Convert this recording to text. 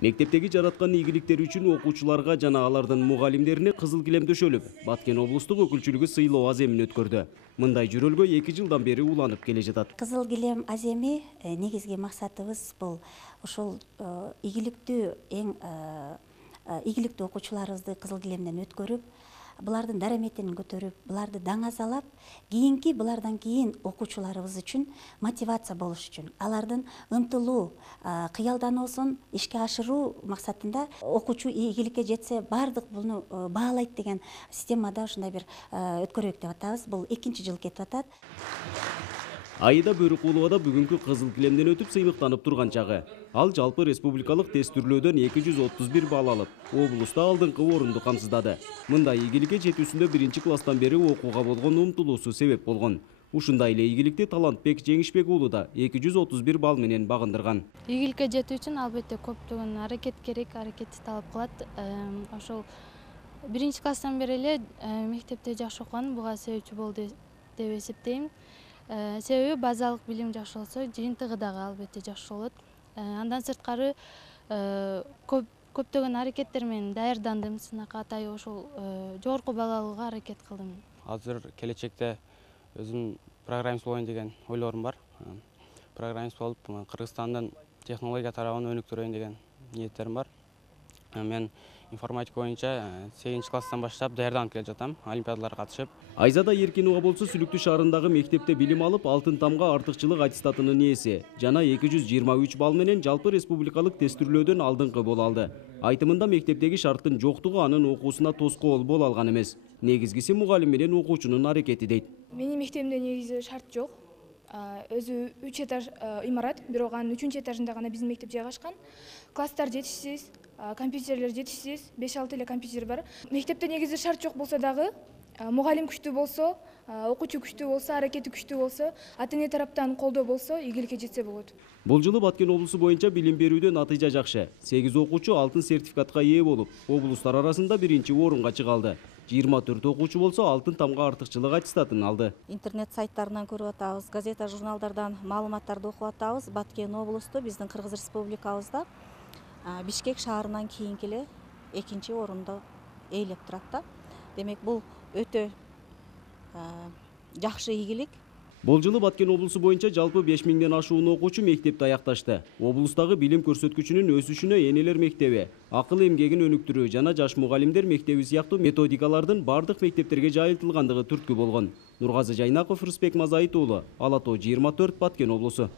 Мектептеги жараткан ийгиликтери үчүн окуучуларга жана алардын мугалимдерине кызыл килем төшөлүп, Баткен облустук өкүлчүлүгү сыйлоо аземин өткөрдү. Мындай жөрөлгө 2 жылдан бери уланып келе жатат. Кызыл килем аземи негизги максатыбыз бул ошол ийгиликтүү ийгиликтүү окуучуларыбызды кызыл килемден өткөрүп, булардын дараметин көтөрүп, буларды даңазалап, булардан кийин окуучуларыбыз үчүн мотивация болуш үчүн, алардын ынтылуу, кыялдануусун ишке ашыруу максатында окуучу ийгиликке жетсе, бардык буну баалайт деген системада ушундай бир өткөрөйүк деп атабыз. Бул 2-чи жыл кетип атат. Айда Бөрүкуловада бүгүнкү кызыл килемден өтүп сыйлыктанып турган чагы. Ал жалпы республикалык тест түрлөөдөн 231 балл алып, облуста алдыңкы орунду камсыздады. Мындай ийгиликке жетүүсүндө 1-класстан бери окууга болгон умтулуусу себеп болгон. Ушундай эле ийгиликти Талантбек Жеңишбек уулу да 231 балл менен багындырган. Ийгиликке жетүү үчүн албетте көптөгөн аракет керек, аракетти талап кылат. Ошол 1-класстан бери эле мектепте жакшы окуган буга себепчи болду деп эсептейм. Себеби базалык билим жакшы болсо, жыйынтыгы дагы албетте жакшы болот. Андан сырткары көптөгөн аракеттер менен даярдандым, сынакка атай ошол жогорку балл алууга аракет кылдым. Азыр келечекте өзүм программист болоюн деген ойлорум бар. Программист болуп, Кыргызстандын технология тарабын өнүктүрөйүн деген ниеттерим бар. Мен информатика боюнча 8-класстан баштап даярданып келе жатам, олимпиадаларга катышып. Айзада Эркинова болсо Сүлүктүү шаарындагы мектепте билим алып, алтын тамга артыкчылык аттестатынын ээси жана 223 балл менен жалпы республикалык тест түрлөөдөн алдыңкы боло алды. Айтымында мектептеги шарттын жоктугу анын окуусуна тоскоол боло алган эмес. Негизгиси мугалим менен окуучунун аракети дейт. Менин мектебимде негизи шарт жок. Өзү 3 этаж имарат, бирок анын 3-этажында гана биздин мектеп жайгашкан. Класстар жетишсиз, компьютерлер жетишсиз, 5-6 эле компьютер бар. Мектепте негизи шарт жок болсо дагы, мугалим күчтүү болсо, окуучу күчтүү болсо, аракети күчтүү болсо, ата-эне тараптан колдоо болсо, ийгиликке жетсе болот. Бул жылы Баткен облусу боюнча билим берүүдө натыйжа жакшы. 8 окуучу алтын сертификатка ээ болуп, облустар арасында 1-орунга чыга алды. 24 окуучу болсо алтын тамга артыкчылык аттестатын алды. Интернет сайттарынан көрүп атабыз, газета, журналдардан маалыматтарды окуп атабыз. Баткен облусту биздин Кыргыз Республикабызда Бишкек шаарынан кийинки эле 2-чи орунду ээлеп турат да. Демек бул өтө жакшы ийгилик. Бул жылы Баткен облусу боюнча жалпы 5000ден ашуун окуучу мектепти аякташты. Облустагы билим көрсөткүчүнүн өсүшүнө энелер мектеби, акыл эмгегин өнүктүрүү жана жаш мугалимдер мектеби сыяктуу методикалардын бардык мектептерге жайылтылгандыгы түрткү болгон. Нургазы Жайнаков, Рысбек Мазайыт уулу, Ала Тоо 24, Баткен облусу.